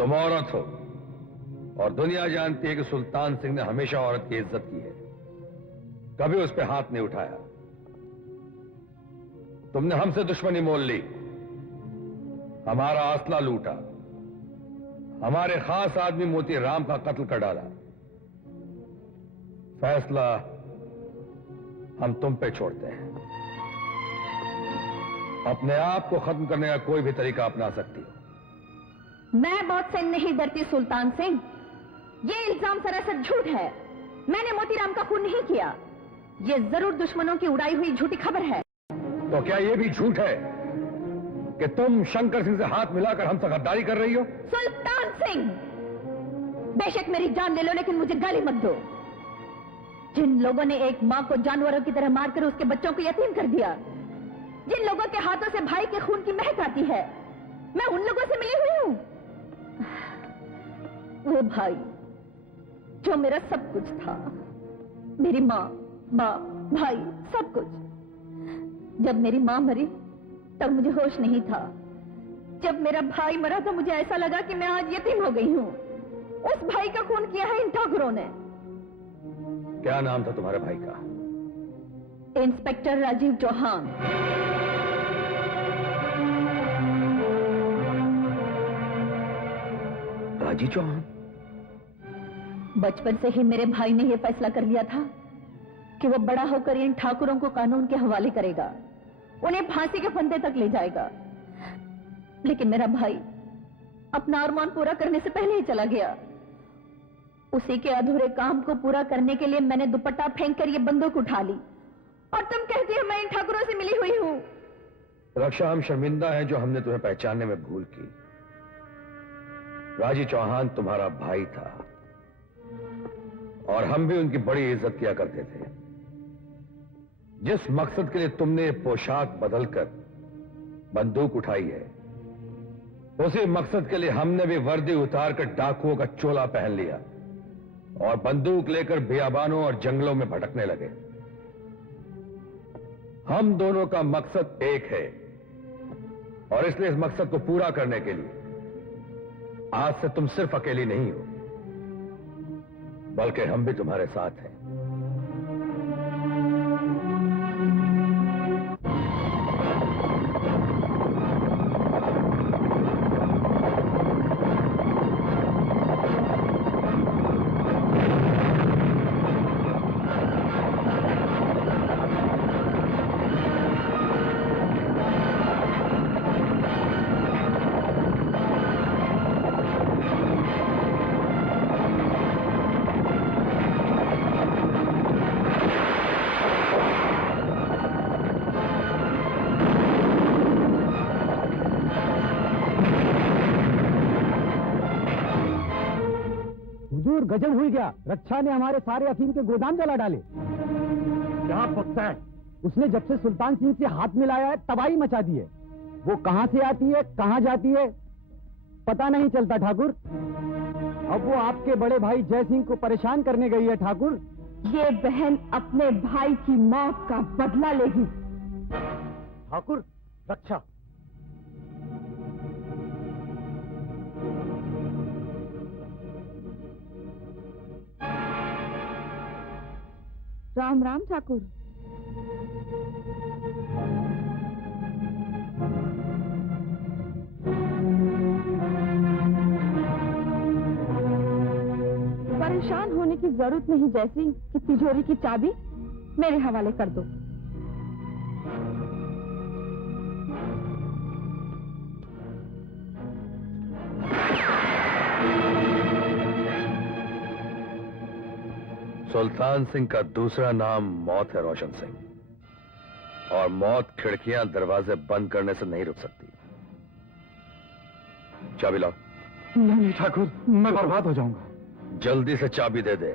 तुम औरत हो और दुनिया जानती है कि सुल्तान सिंह ने हमेशा औरत की इज्जत की है, कभी उस पर हाथ नहीं उठाया। तुमने हमसे दुश्मनी मोल ली, हमारा असला लूटा, हमारे खास आदमी मोती राम का कत्ल कर डाला। फैसला हम तुम पे छोड़ते हैं। अपने आप को खत्म करने का कोई भी तरीका अपना सकती हो। मैं मौत से नहीं डरती सुल्तान सिंह। ये इल्जाम सरासर झूठ है। मैंने मोतीराम का खून नहीं किया। ये जरूर दुश्मनों की उड़ाई हुई झूठी खबर है। तो क्या ये भी झूठ है कि तुम शंकर सिंह से हाथ मिलाकर हमसे गद्दारी कर रही हो? सुल्तान सिंह, बेशक मेरी जान ले लो, लेकिन मुझे गाली मत दो। जिन लोगों ने एक मां को जानवरों की तरह मारकर उसके बच्चों को यतीम कर दिया, जिन लोगों के हाथों से भाई के खून की महक आती है, मैं उन लोगों से मिली हुई हूं। वो भाई जो मेरा सब कुछ था, मेरी मां, बाप, भाई, सब कुछ। जब मेरी मां मरी तब मुझे होश नहीं था। जब मेरा भाई मरा तो मुझे ऐसा लगा कि मैं आज यतीम हो गई हूं। उस भाई का खून किया है इन ठाकुरों ने। क्या नाम था तुम्हारे भाई का? इंस्पेक्टर राजीव चौहान। राजीव चौहान? बचपन से ही मेरे भाई ने यह फैसला कर लिया था कि वो बड़ा होकर इन ठाकुरों को कानून के हवाले करेगा, उन्हें फांसी के फंदे तक ले जाएगा। लेकिन मेरा भाई अपना अरमान पूरा करने से पहले ही चला गया। उसी के अधूरे काम को पूरा करने के लिए मैंने दुपट्टा फेंक कर ये बंदूक उठा ली, और तुम कहती हो मैं इन ठाकुरों से मिली हुई हूं। रक्षा, हम शर्मिंदा हैं जो हमने तुम्हें पहचानने में भूल की। राजीव चौहान तुम्हारा भाई था और हम भी उनकी बड़ी इज्जत किया करते थे। जिस मकसद के लिए तुमने पोशाक बदलकर बंदूक उठाई है, उसी मकसद के लिए हमने भी वर्दी उतारकर डाकुओं का चोला पहन लिया और बंदूक लेकर बियाबानों और जंगलों में भटकने लगे। हम दोनों का मकसद एक है और इसलिए इस मकसद को पूरा करने के लिए आज से तुम सिर्फ अकेली नहीं हो, बल्कि हम भी तुम्हारे साथ हैं। गजब हुई क्या? रक्षा ने हमारे सारे अफीम के गोदाम जला डाले। क्या पकता है? उसने जब से सुल्तान सिंह से हाथ मिलाया है तबाही मचा दी है। वो कहां से आती है, कहां जाती है, पता नहीं चलता ठाकुर। अब वो आपके बड़े भाई जय सिंह को परेशान करने गई है ठाकुर। ये बहन अपने भाई की मौत का बदला लेगी। ठाकुर, रक्षा। राम राम ठाकुर। परेशान होने की जरूरत नहीं जैसी कि तिजोरी की चाबी मेरे हवाले कर दो। सुल्तान सिंह का दूसरा नाम मौत है रोशन सिंह, और मौत खिड़कियां दरवाजे बंद करने से नहीं रुक सकती। चाबी लाओ। नहीं ठाकुर, मैं बर्बाद हो जाऊंगा। जल्दी से चाबी दे दे,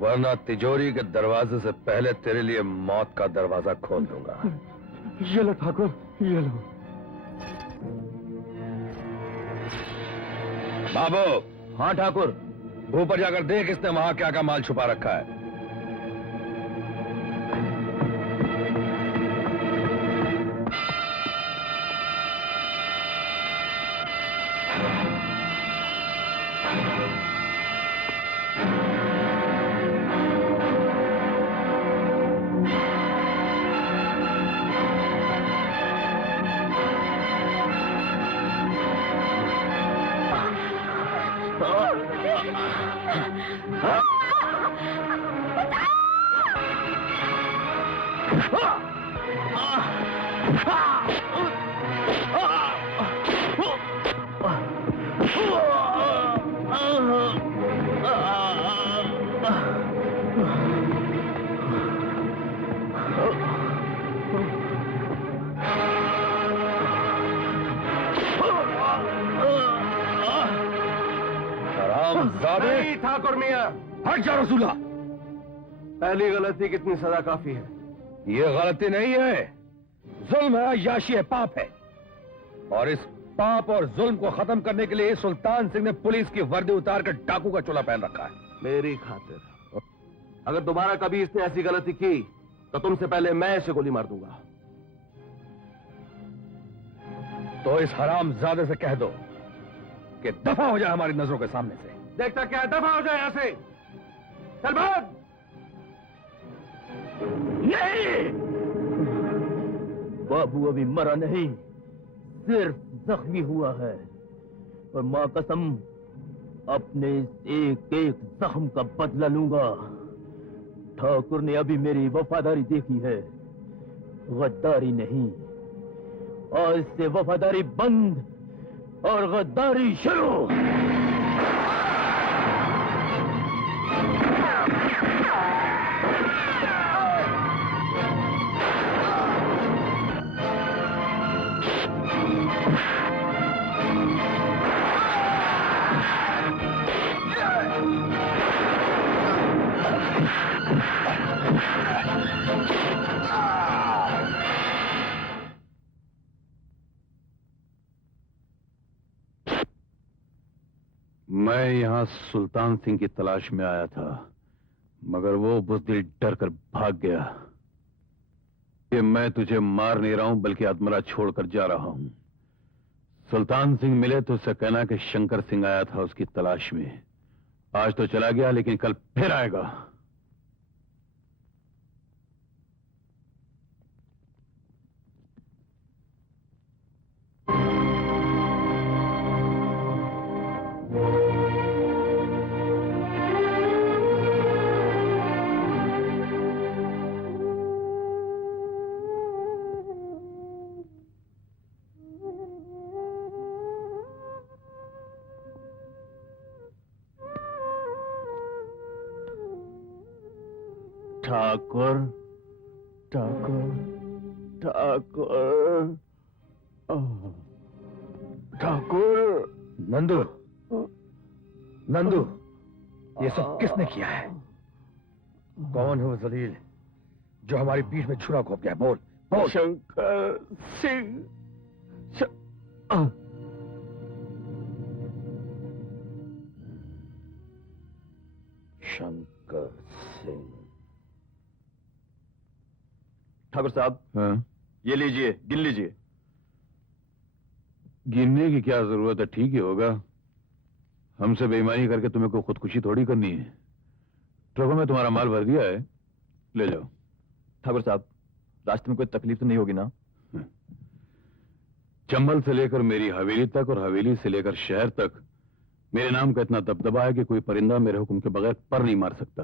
वरना तिजोरी के दरवाजे से पहले तेरे लिए मौत का दरवाजा खोल दूंगा। ये लो ठाकुर, ये लो। बाबू। हाँ ठाकुर। ऊपर जाकर देख इसने वहां क्या क्या माल छुपा रखा है। हरामजादे! नहीं ठाकुर मियां, हट जा रसूला। पहली गलती कितनी सजा काफी है। ये गलती नहीं है, जुल्म है, याशी है, पाप है। और इस पाप और जुल्म को खत्म करने के लिए सुल्तान सिंह ने पुलिस की वर्दी उतार कर डाकू का चोला पहन रखा है। मेरी खातिर अगर दोबारा कभी इसने ऐसी गलती की तो तुमसे पहले मैं इसे गोली मार दूंगा। तो इस हरामजादे से कह दो कि दफा हो जाए हमारी नजरों के सामने से। देखता क्या है, दफा हो जाए यहां से। चल भाग। नहीं, बाबू अभी मरा नहीं, सिर्फ जख्मी हुआ है। और मां कसम, अपने एक एक जख्म का बदला लूंगा। ठाकुर ने अभी मेरी वफादारी देखी है, गद्दारी नहीं। और इससे वफादारी बंद और गद्दारी शुरू। मैं यहां सुल्तान सिंह की तलाश में आया था, मगर वो बुज़दिल डर कर भाग गया। कि मैं तुझे मार नहीं रहा हूं, बल्कि आत्मरा छोड़कर जा रहा हूं। सुल्तान सिंह मिले तो उससे कहना कि शंकर सिंह आया था उसकी तलाश में। आज तो चला गया, लेकिन कल फिर आएगा। ठाकुर, ठाकुर, ठाकुर, ठाकुर। नंदू, नंदू, ये सब किसने किया है? कौन है वो जलील जो हमारी पीठ में छुरा घोंप गया? बोल बोल। शंकर सिंह। शंकर सिंह। ठाकुर साहब, हाँ? ये लीजिए, गिन लीजिए। गिनने की क्या जरूरत है? ठीक ही होगा। हमसे बेईमानी करके तुम्हें कोई खुदकुशी थोड़ी करनी है। ट्रकों में तुम्हारा माल भर दिया है, ले जाओ। ठाकुर साहब, रास्ते में कोई तकलीफ तो नहीं होगी ना? चंबल से लेकर मेरी हवेली तक और हवेली से लेकर शहर तक मेरे नाम का इतना दबदबा है कि कोई परिंदा मेरे हुक्म के बगैर पर नहीं मार सकता।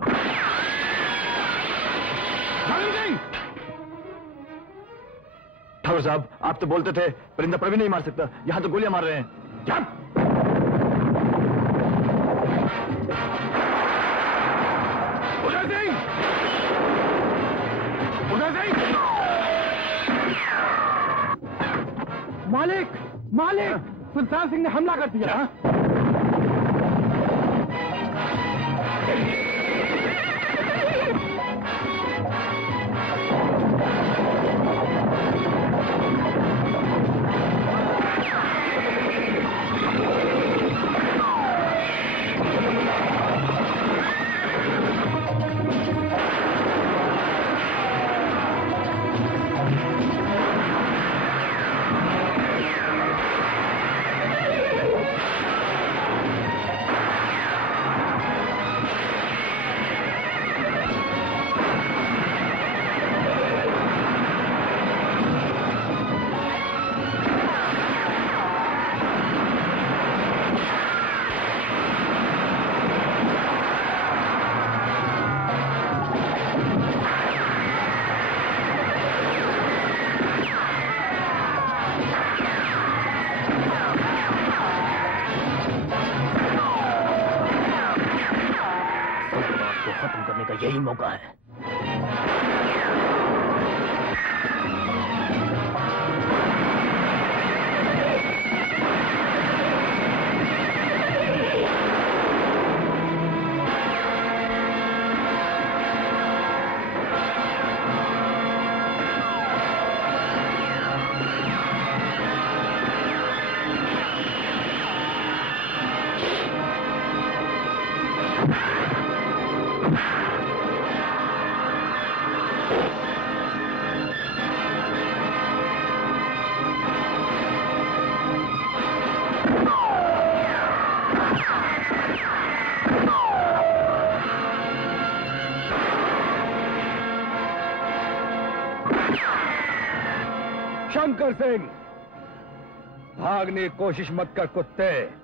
ठाकुर साहब, आप तो बोलते थे परिंदा पर भी नहीं मार सकता, यहां तो गोलियां मार रहे हैं। मालिक, मालिक, सुल्तान सिंह ने हमला कर दिया। यही मौका है। शंकर सिंह, भागने की कोशिश मत कर कुत्ते।